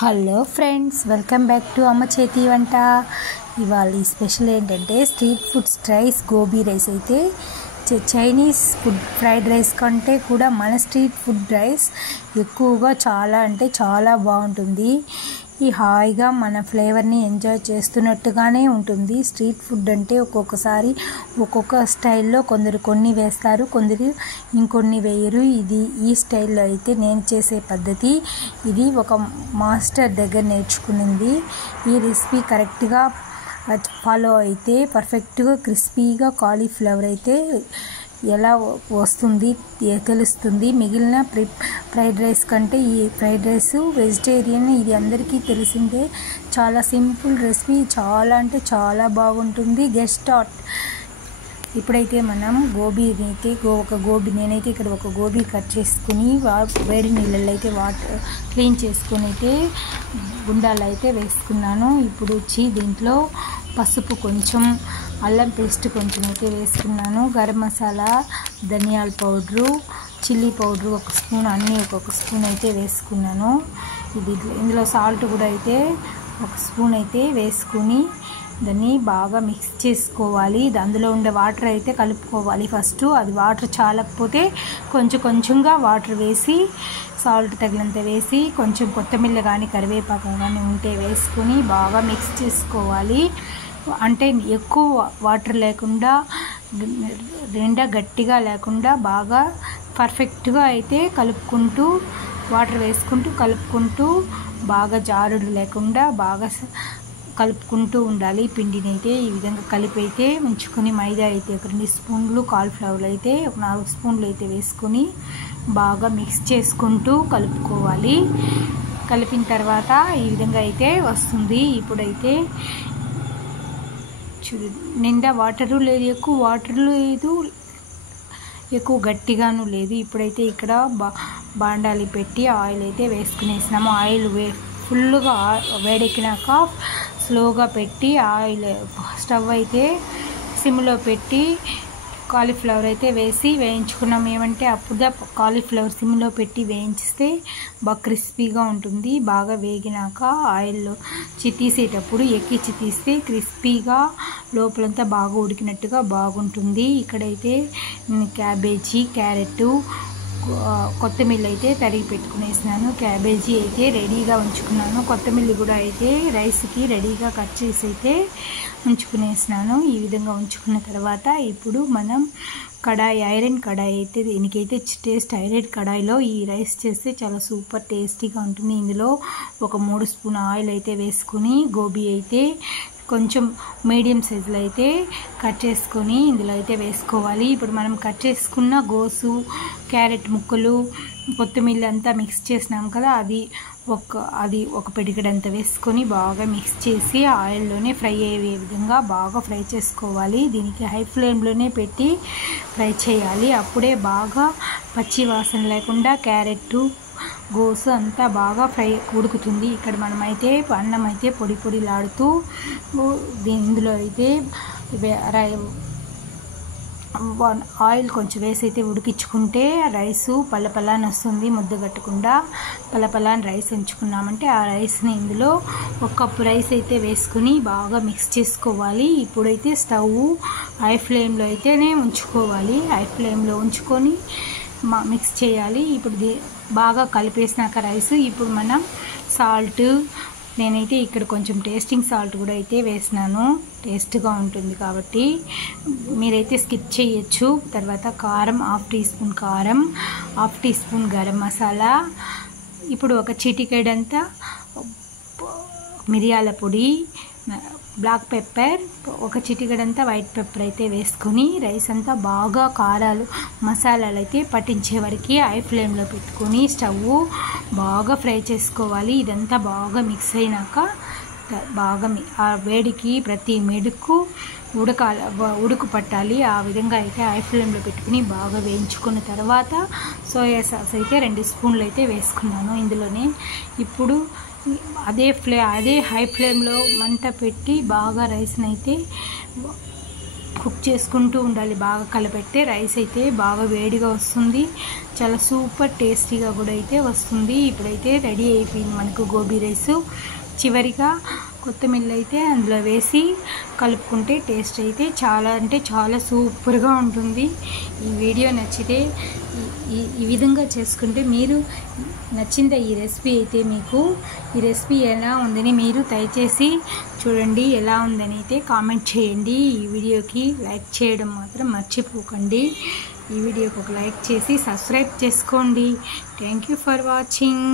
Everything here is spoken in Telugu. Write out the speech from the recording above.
Hello friends, welcome back to అమ్మ చేతి వంట. ఇవాళ స్పెషల్ ఏంటంటే street foods rice, gobi rice. అయితే చైనీస్ ఫుడ్ ఫ్రైడ్ రైస్ కంటే కూడా మన స్ట్రీట్ ఫుడ్ రైస్ ఎక్కువగా చాలా అంటే చాలా బాగుంటుంది. ఈ హాయిగా మన ఫ్లేవర్ని ఎంజాయ్ చేస్తున్నట్టుగానే ఉంటుంది. స్ట్రీట్ ఫుడ్ అంటే ఒక్కొక్కసారి ఒక్కొక్క స్టైల్లో కొందరు కొన్ని వేస్తారు, కొందరు ఇంకొన్ని వేయరు. ఈ స్టైల్లో అయితే నేను చేసే పద్ధతి ఇది ఒక మాస్టర్ దగ్గర నేర్చుకునింది. ఈ రెసిపీ కరెక్ట్గా ఫాలో అయితే పర్ఫెక్ట్గా క్రిస్పీగా కాలీఫ్లవర్ అయితే ఎలా వస్తుంది తెలుస్తుంది. మిగిలిన ఫ్రైడ్ రైస్ కంటే ఈ ఫ్రైడ్ రైస్ వెజిటేరియన్, ఇది అందరికీ తెలిసిందే. చాలా సింపుల్ రెసిపీ, చాలా అంటే చాలా బాగుంటుంది. Get start. ఇప్పుడైతే మనం గోబీని అయితే నేనైతే ఇక్కడ ఒక గోబీ కట్ చేసుకుని వేడి నీళ్ళల్లో అయితే వాటర్ క్లీన్ చేసుకుని అయితే గుండాలు అయితే వేసుకున్నాను. ఇప్పుడు వచ్చి దీంట్లో పసుపు కొంచెం, అల్లం పేస్ట్ కొంచెం అయితే వేసుకున్నాను. గరం మసాలా, ధనియాల పౌడరు, చిల్లీ పౌడరు ఒక స్పూన్, అన్నీ ఒక్కొక్క స్పూన్ అయితే వేసుకున్నాను. ఇందులో సాల్ట్ కూడా అయితే ఒక స్పూన్ అయితే వేసుకుని దాన్ని బాగా మిక్స్ చేసుకోవాలి. అందులో ఉండే వాటర్ అయితే కలుపుకోవాలి ఫస్ట్. అది వాటర్ చాలకపోతే కొంచెంగా వాటర్ వేసి, సాల్ట్ తగినంత వేసి, కొంచెం కొత్తిమీర కానీ కరివేపాకు కానీ ఉంటే వేసుకొని బాగా మిక్స్ చేసుకోవాలి. అంటే ఎక్కువ వాటర్ లేకుండా, నిండా గట్టిగా లేకుండా బాగా పర్ఫెక్ట్గా అయితే కలుపుకుంటూ, వాటర్ వేసుకుంటూ కలుపుకుంటూ, బాగా జారుడు లేకుండా బాగా కలుపుకుంటూ ఉండాలి. పిండిని అయితే ఈ విధంగా కలిపి అయితే ఉంచుకొని, మైదా అయితే ఒక 2 స్పూన్లు, కాలిఫ్లవర్ అయితే ఒక 4 స్పూన్లు అయితే వేసుకొని బాగా మిక్స్ చేసుకుంటూ కలుపుకోవాలి. కలిపిన తర్వాత ఈ విధంగా అయితే వస్తుంది. ఇప్పుడైతే నిండా వాటరు లేదు, ఎక్కువ వాటర్ లేదు, ఎక్కువ గట్టిగాను లేదు. ఇప్పుడైతే ఇక్కడ బాండాలి పెట్టి ఆయిల్ అయితే వేసుకునేసినాము. ఆయిల్ ఫుల్గా వేడెక్కినాక స్లోగా పెట్టి ఆయిల్ స్టవ్ అయితే సిమ్లో పెట్టి కాలీఫ్లవర్ అయితే వేసి వేయించుకున్నాం. ఏమంటే అప్పుడే కాలీఫ్లవర్ సిమ్లో పెట్టి వేయించితే బాగా క్రిస్పీగా ఉంటుంది. బాగా వేగినాక ఆయిల్లో తీసేటప్పుడు ఎక్కించి తీస్తే క్రిస్పీగా లోపలంతా బాగా ఉడికినట్టుగా బాగుంటుంది. ఇక్కడైతే క్యాబేజీ, క్యారెట్, కొత్తిమీర అయితే తరిగి పెట్టుకునేసినాను. క్యాబేజీ అయితే రెడీగా ఉంచుకున్నాను. కొత్తిమీర కూడా అయితే రైస్కి రెడీగా కట్ చేసి అయితే ఉంచుకునేసినాను. ఈ విధంగా ఉంచుకున్న తర్వాత ఇప్పుడు మనం ఐరన్ కడాయి అయితే, దీనికైతే టేస్ట్ ఐరన్ కడాయిలో ఈ రైస్ చేస్తే చాలా సూపర్ టేస్టీగా ఉంటుంది. ఇందులో ఒక 3 స్పూన్ ఆయిల్ అయితే వేసుకుని గోబీ అయితే కొంచెం మీడియం సైజులో అయితే కట్ చేసుకొని ఇందులో అయితే వేసుకోవాలి. ఇప్పుడు మనం కట్ చేసుకున్న గోసు, క్యారెట్ ముక్కలు, కొత్తిమీర అంతా మిక్స్ చేసినాం కదా, అది ఒక పిడికెడంతా వేసుకొని బాగా మిక్స్ చేసి ఆయిల్లోనే ఫ్రై అయ్యే విధంగా బాగా ఫ్రై చేసుకోవాలి. దీనికి హై ఫ్లేమ్లోనే పెట్టి ఫ్రై చేయాలి. అప్పుడే బాగా పచ్చి వాసన లేకుండా క్యారెట్, గోసు అంతా బాగా ఫ్రై ఉడుకుతుంది. ఇక్కడ మనమైతే అన్నం అయితే పొడిలాడుతూ ఇందులో అయితే ఆయిల్ కొంచెం వేసి అయితే ఉడికించుకుంటే రైసు పల్లపల్లాని వస్తుంది. ముద్ద కట్టకుండా పల్లపల్లాని రైస్ ఉంచుకున్నామంటే ఆ రైస్ని ఇందులో 1 కప్పు రైస్ అయితే వేసుకుని బాగా మిక్స్ చేసుకోవాలి. ఇప్పుడైతే స్టవ్ హై ఫ్లేమ్లో అయితేనే ఉంచుకోవాలి. హై ఫ్లేమ్లో ఉంచుకొని మిక్స్ చేయాలి. ఇప్పుడు బాగా కలిపేసినాక రైస్, ఇప్పుడు మనం సాల్ట్, నేనైతే ఇక్కడ కొంచెం టేస్టింగ్ సాల్ట్ కూడా అయితే వేసినాను, టేస్ట్గా ఉంటుంది కాబట్టి. మీరైతే స్కిప్ చేయొచ్చు. తర్వాత కారం, 1/2 టీ స్పూన్ కారం, 1/2 టీ స్పూన్ గరం మసాలా, ఇప్పుడు ఒక చిటికెడంతా మిరియాల పొడి, బ్లాక్ పెప్పర్, ఒక చిటికెడంతా వైట్ పెప్పర్ అయితే వేసుకొని రైస్ అంతా బాగా కారాలు, మసాలాలు అయితే పట్టించే వరకు హై ఫ్లేమ్లో పెట్టుకొని స్టవ్ బాగా ఫ్రై చేసుకోవాలి. ఇదంతా బాగా మిక్స్ అయినాక బాగా ఆ వేడికి ప్రతి మెడుకు ఉడుకు పట్టాలి. ఆ విధంగా అయితే హై ఫ్లేమ్లో పెట్టుకుని బాగా వేయించుకున్న తర్వాత సోయా సాస్ అయితే 2 స్పూన్లు అయితే వేసుకున్నాను ఇందులోనే. ఇప్పుడు అదే హై ఫ్లేమ్లో మంట పెట్టి బాగా రైస్ని అయితే కుక్ చేసుకుంటూ ఉండాలి. బాగా కలపెడితే రైస్ అయితే బాగా వేడిగా వస్తుంది, చాలా సూపర్ టేస్టీగా కూడా అయితే వస్తుంది. ఇప్పుడైతే రెడీ అయిపోయింది మనకు గోబీ రైస్. చివరిగా కొత్తిమీర అయితే అందులో వేసి కలుపుకుంటే టేస్ట్ అయితే చాలా అంటే చాలా సూపర్గా ఉంటుంది. ఈ వీడియో నచ్చితే ఈ విధంగా చేసుకుంటే మీరు నచ్చిందా ఈ రెసిపీ అయితే మీకు ఈ రెసిపీ ఎలా ఉందని మీరు దయచేసి చూడండి. ఎలా ఉందని అయితే కామెంట్ చేయండి. ఈ వీడియోకి లైక్ చేయడం మాత్రం మర్చిపోకండి. ఈ వీడియోకి ఒక లైక్ చేసి సబ్స్క్రైబ్ చేసుకోండి. Thank you for watching.